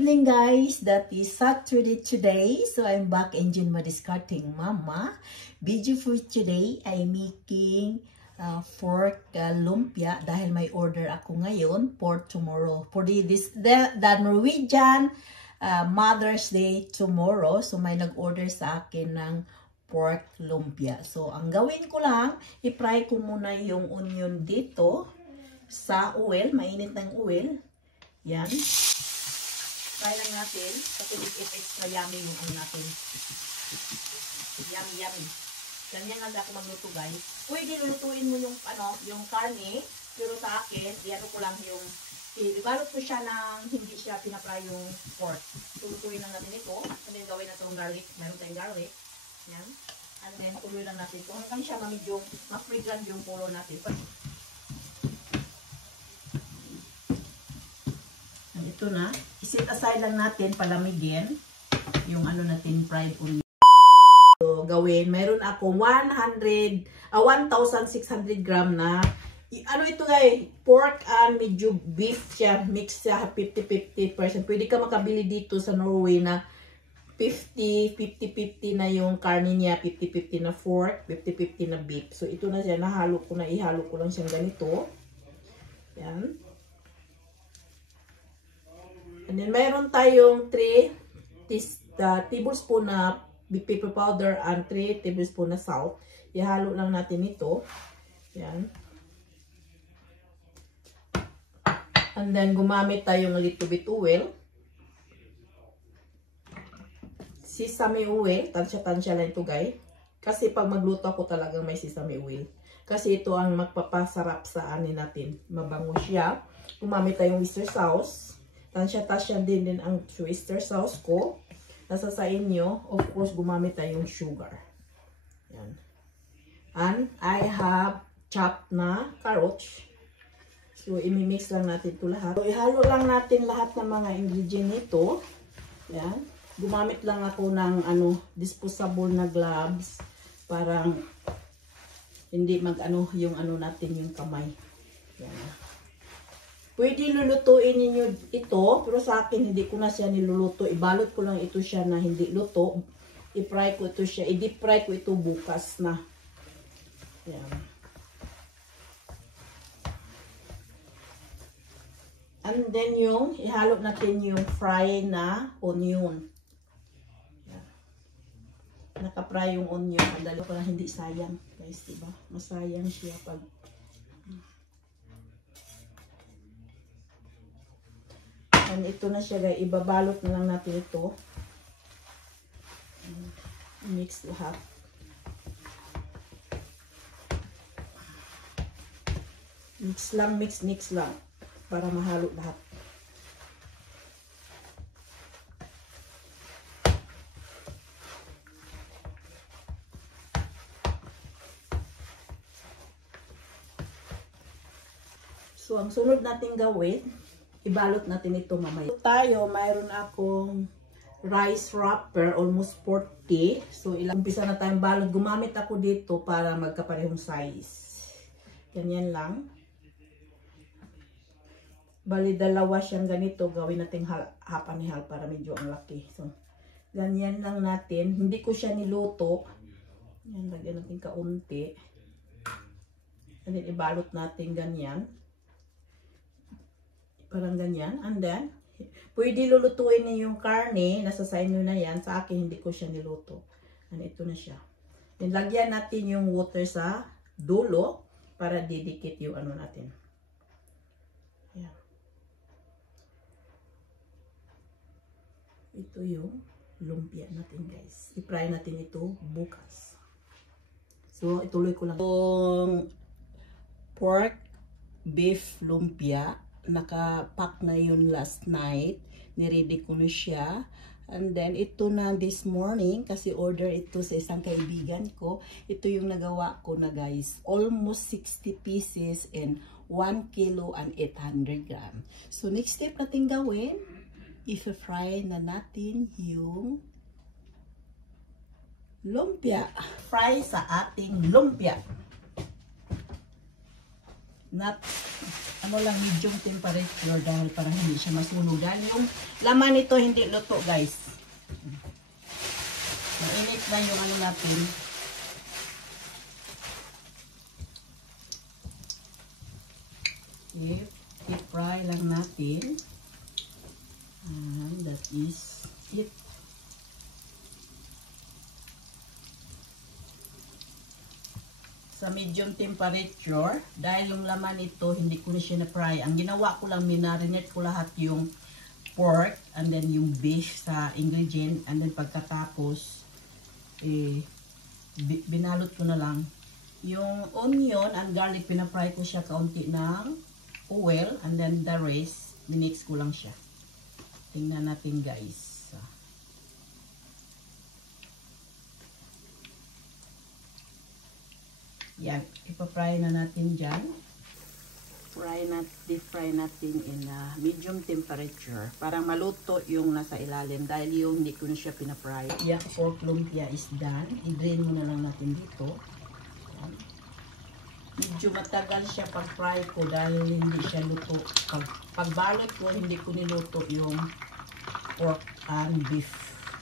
evening, guys. That is Saturday today. So I'm back in June Madiscarting Mama. Video for today ay making pork lumpia dahil may order ako ngayon for tomorrow. For the Norwegian Mother's Day tomorrow. So may nag-order sa akin ng pork lumpia. So ang gawin ko lang, i-fry ko muna yung onion dito sa oil, mainit ng oil. Yan. Try lang natin kasi it's extra yummy yung ano natin. Yummy, yummy. Ganyan lang ako magluto, guys. Pwede lulutuin mo yung ano, yung karne, pero sa akin, diyan ko lang yung ibalot ko siya ng hindi siya pinapray yung pork. Lulutuin lang natin ito. And then gawin na itong garlic. Meron tayong garlic. Yan. And then tuloy lang natin ito. Hanggang siya medyo ma-fragrant yung color natin. Ito na. I-set aside lang natin palamigin yung ano natin fried onion. So, gawin. Mayroon ako 1,600 gram na ano ito guys, pork and medyo beef siya. Mix siya 50-50%. Pwede ka makabili dito sa Norway na 50-50 na yung karne niya. 50-50 na pork, 50-50 na beef. So, ito na siya. Nahalo ko na. Ihalo ko lang siyang ganito. Yan. And then, mayroon tayong 3 tablespoon na pepper powder and 3 tablespoon na salt. Ihalo lang natin ito. Yan. And then, gumamit tayong a little bit oil. Sesame oil. Tansya-tansya lang ito, guys. Kasi pag magluto ako talagang may sesame oil. Kasi ito ang magpapasarap sa anin natin. Mabango siya. Gumamit tayong oyster sauce. Tansya-tansya din ang oyster sauce ko. Nasa sa inyo, of course, gumamit tayong sugar. Yan. And I have chopped na carrots. So, imimix lang natin ito lahat. So, ihalo lang natin lahat ng mga ingredient nito. Yan. Gumamit lang ako ng disposable na gloves. Parang hindi yung natin yung kamay. Yan. Pwede lulutuin ninyo ito, pero sa akin hindi ko na siya niluluto. Ibalot ko lang ito siya na hindi luto. I-fry ko ito siya. I-deep fry ko ito bukas na. Yan. And then ihalo natin yung fry na onion. Yan. Naka-fry yung onion. Madali ko lang hindi sayang. Guys, diba? Masayang siya pag and ito na siya guys, ibabalot na lang natin ito. Mix lahat. Mix lang. Para mahalo lahat. So, ang sunod natin gawin, ibalot natin ito mamaya. Mayroon akong rice wrapper, almost 40. So, umpisa na tayong balot. Gumamit ako dito para magkaparehong size. Ganyan lang. Bali, dalawa siyang ganito. Gawin natin half and half para medyo ang laki. So, ganyan lang natin. Hindi ko siya niluto. Yan, lagyan natin kaunti. And then, ibalot natin ganyan. Parang ganyan. And then, pwede lulutuin niyo yung karne. Nasa sa inyo na yan. Sa akin, hindi ko siya niluto. And ito na siya. Then, lagyan natin yung water sa dulo para didikit yung natin. Ayan. Ito yung lumpia natin, guys. I-fry natin ito bukas. So, ituloy ko lang. Yung pork beef lumpia. Nakapack na yun last night. Niready ko na siya. And then, ito na this morning. Kasi order ito sa isang kaibigan ko. Ito yung nagawa ko na guys. Almost 60 pieces and 1 kilo and 800 gram. So, next step natin gawin. I-fry na natin yung lumpia. Fry sa ating lumpia. Not, ano lang, medium temperature dahil para hindi siya masunog. Dahil yung laman nito hindi luto, guys. Mainit na yung ano natin. I-fry lang natin. And that is it. Sa medium temperature, dahil yung laman ito, hindi ko na siya na-fry. Ang ginawa ko lang, minarinate ko lahat yung pork and then yung beef sa ingredient. And then pagkatapos, binalot ko na lang. Yung onion and garlic, pinafry ko siya kaunti ng oil. And then the rest, minix ko lang siya. Tingnan natin, guys. Yan, ipafry na natin dyan. Deep fry natin in medium temperature. Para maluto yung nasa ilalim. Dahil yung hindi ko na siya pinafry. Yan, pork lumpia is done. I-drain mo na lang natin dito. Yan. Medyo matagal siya pag-fry ko dahil hindi siya luto. Pagbalot ko, hindi ko niluto yung pork and beef.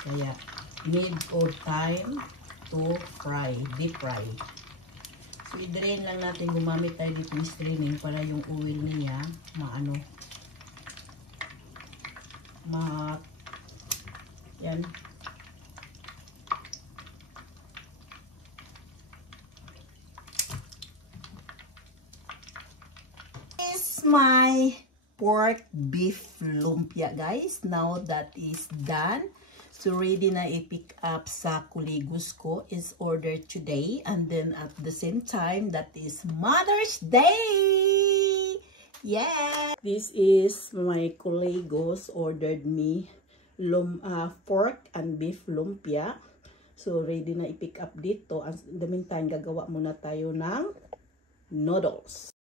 Kaya, need more time to fry, deep fry. So, i-drain lang natin, gumamit tayo dito ng straining para yung oil niya, yan. This is my pork beef lumpia, guys. Now that is done. So, ready na i-pick up sa kuligos ko is ordered today. And then at the same time, that is Mother's Day! Yeah! This is my kuligos ordered me pork and beef lumpia. So, ready na i-pick up dito. And in the meantime, gagawa muna tayo ng noodles.